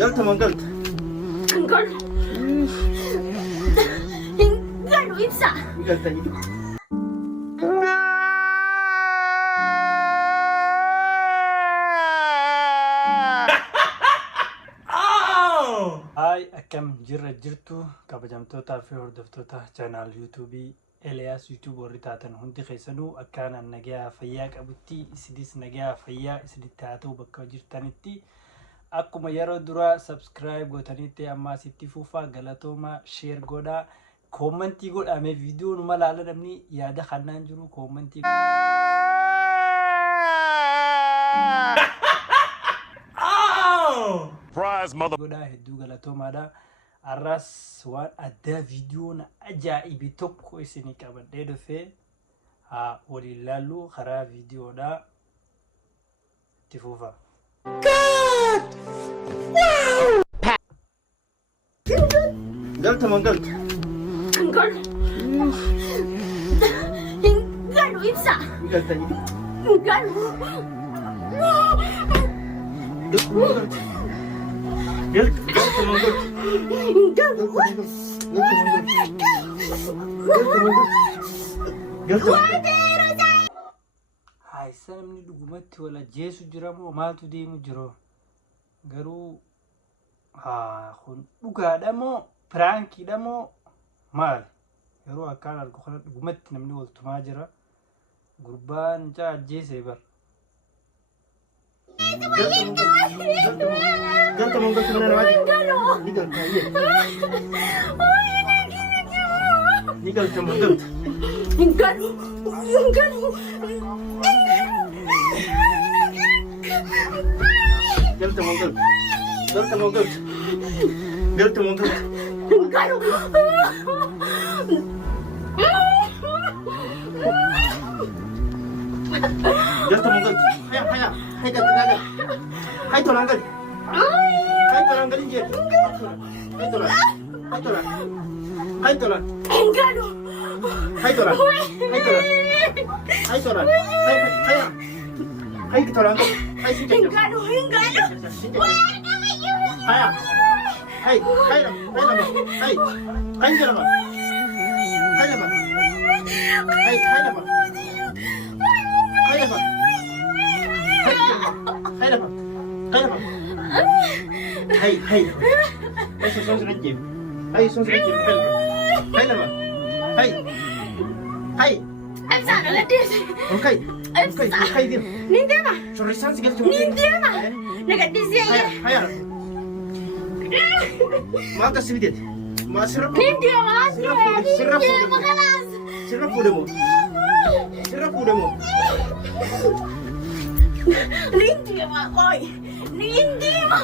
قلت ما قلت قالوا قالوا يبسع قلت لي Hai, akkam jirtu kabajamtootaa fi hordoftoota chaanaal yuutuubii Eliyaas yuutuub warri taatan hundi keessanuu akkaan nagaa fayyaa qabutti isinis nagaa fayyaa isinitti haa ta'u bakka jirtanitti akkuma yeroo duraa subscribe gootanitti ammaas itti fufaa galatooma share godhaa koomentii godhamee viidiyoo numa laala namni yaada kannaan jiru koomentii Surprise, mother. godhaa hedduu galatoomaadha. Arras waan addaa viidiyoon ajaa'ibi tokko isinii qabadhee dhufee haa waliin ilaallu karaa viidiyoodha itti fufa. قلت ما قلت قالوا قالوا يبسع قلت لي قالوا قلت ما قلت قلت ما قلت قلت ما قلت Haayisa namni dhugumatti wal ajjeesu jira moo maaltu deemu jira? Garuu kun dhugaadha moo piraankiidha moo maali? Yeroo akkaan argu kana dhugumatti namni wal tumaa jira. Gurbaan mucaa ajjeesee bara. قلت ما قلت من انا ما قلت قلت ما قلت قالوا قلت ما قلت قلت ما قلت قلت ما قلت قالوا قلت ما قلت هيا قلت هاي ترى قلت هاي ترى قلت جيت هاي ترى هاي ترى قالوا هاي ترى هاي ترى هاي ترى هاي سجل قالوا هيا هاي لما هاي لما هاي لما هاي صوص رجيم هاي صوص رجيم هاي لما هاي ابسع لا تيجي اوكي اوكي دي نيندما شو ريسانس قلت نيندما نقدي زي هيا ما تسبيت ما سرب نيندما سرب خلاص سرب ودمو نيندما اوي نيندما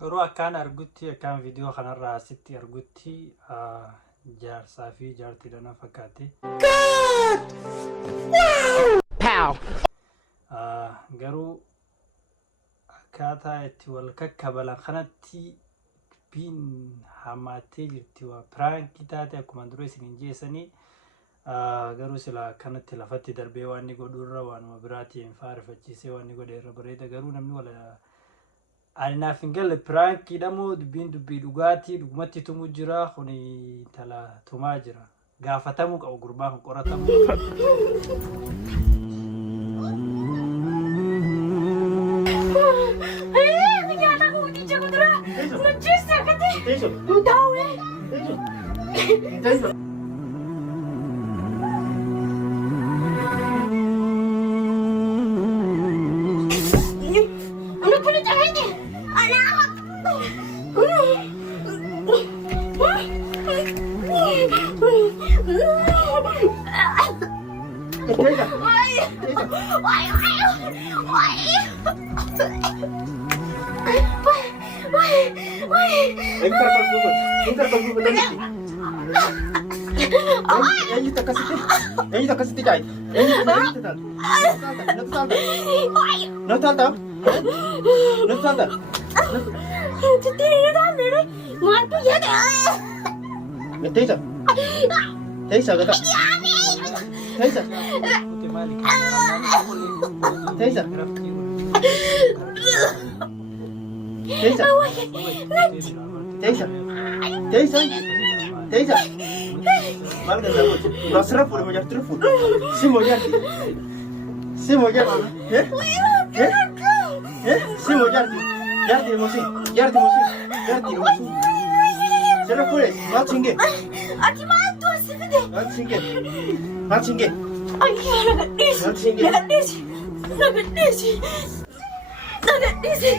Garuu akkaan argutti akkaan viidiyoo kanarraa asitti argutti jaarsaa fi jaartiidhaan fakkaate. Garuu akkaataa itti wal kakkabalan kanatti dubbiin hammattee jirti waa piraankii taate akkuma dura isin jeessanii garuu sila kanatti lafatti darbee waan inni godhurra waanuma biraatiin faarfachiisee waan inni godhe irra bareeda garuu namni wala ani naaf hin galle piraankiidha moo dubbiin dubbii dhugaatii dhugumatti tumuu jira kun tala tumaa jira gaafatamuu qabu gurbaan kun qoratamu. Teessa. Teessa gata. Teessa. Kuti maali Teessa. Raftii Teessa. Teessa. Teessa. Teessa. Maal gata gooti? Basra fuudhe moo jaartii fuudhe? Si moo jaartii? Si moo jaartii? Si moo jaartii? Jaartii moo si? Jaartii moo si? Jaartii moo si? Sirra fuudhe maal singee? Ati maaltu as fide? Maal singee? Maal singee? Ayyaa nagadhiisi. Maal singee? Nagadhiisi. Nagadhiisi. Nagadhiisi.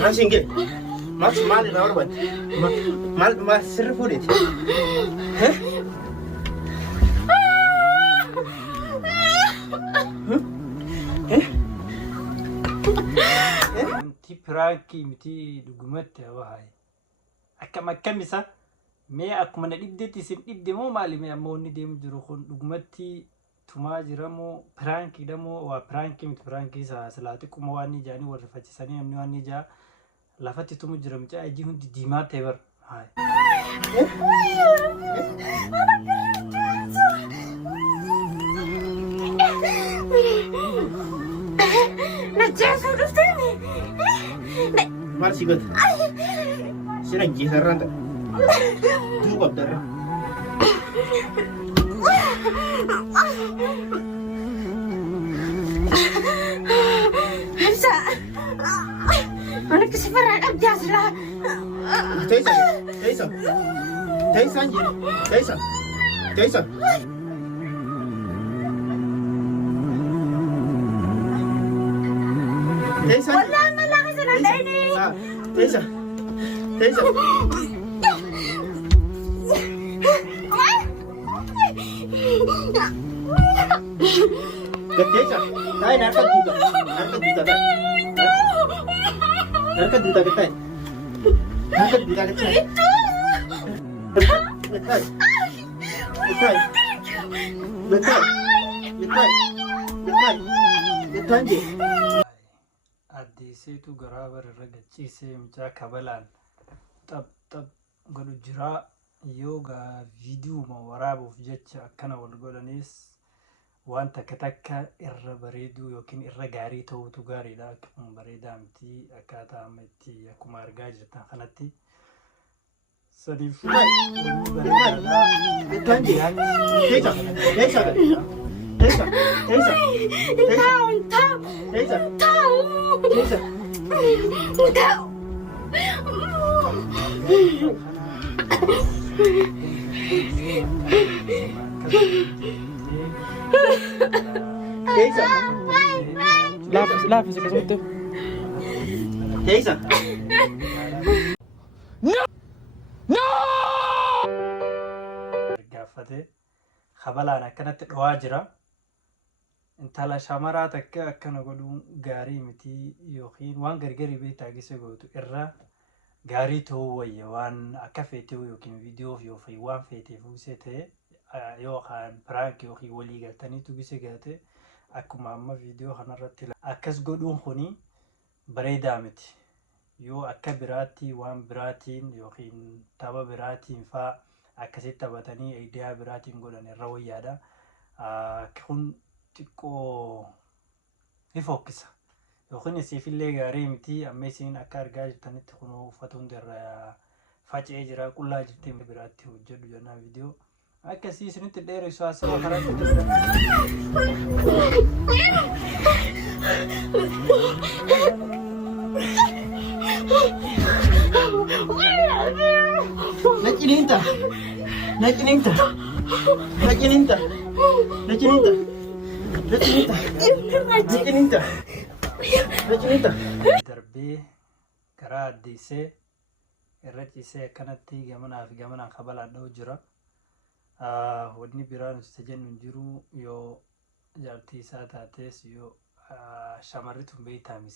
Maal singee? Maal irraa barbaadde? Maal sirra fuudheeti? wanti piraankii miti dhugumatti hawaa'e akkam isa mee akkuma na dhibdeetti isin dhibde moo maali mee amma wanni deemu jiru kun dhugumatti tumaa jira moo piraankiidha moo waa piraankii miti piraankii isaa silaa xiqquma waan ni jaanii warri faccisanii namni waan ni jaa lafatti tumu jira mucaa ijii hundi diimaa ta'e bar Najesu dhuftani. Maal si goota? Sira jeesarraan ta'a. Duu qabdarra. Hamsa. Mana kasi faraan abdias lah. Teessa. Teessa. Teessa anjir. Teessa. Teessa. Teessa. Wala malaki sa nanay ni. Teessa. Teessa. Teessa. Tayo narkat duta. Narkat duta ka. Narkat duta ka tayo. Narkat duta ka tayo. Betay. Betay. Betay. Betay. Betay. Betay anjir. addeesseetu garaa bararra gachiisee mucaa kabalaan xab godhu jira yoo gaa viidiyuuma waraabuuf jecha akkana wal godhanis waan takka irra bareeduu yookiin irra gaarii ta'utu gaariidha akkuma bareedaa miti akkaataa amma itti akkuma argaa jirtan kanatti sadiif wanni bareedaadha Betay anjir. Teessa. Teessa. Teessa. Teessa. Tahu, tahu, Teessa. tahu. Teessa. Tahu. Teessa. Laaf isa kasumtu. Teessa. gaafate kabalaan akkanatti dhawaa jira intala shamaraa takka akkana godhuun gaarii miti yookiin waan gargarii beektaa gise gootu irra gaarii ta'uu wayya waan akka feeteewu yookiin viidiyoof yookiin waan feeteef uwwisee ta'e yookaan piraank yookiin walii galtaniitu gise gaate akkuma amma viidiyoo kanarratti akkas godhuun kuni bareedaa miti yoo akka biraatti waan biraatiin yookiin tapha biraatiin faa akkasitti taphatanii idiyaa biraatiin godhan irra wayyaadha kun xiqqoo ni fokkisa yookiin isiifillee gaarii miti amma isiin akka argaa jirtanitti kun uffata hundi irra faca'ee jira qullaa jirti biraatti hojjedhu jennaan viidiyoo akkasii isinitti dheeressu haasawaa karaa Nacininta. Nacininta. Nacininta. Nacininta. Nacininta. Nacininta. Nacininta. darbee karaa addeessee irra ciisee akkanatti gamanaa fi gamanaan kabalaan dha'u jira wanni biraan nuti jennu hin jiru yoo jaartii isaa taates yoo shamarri tun beektaa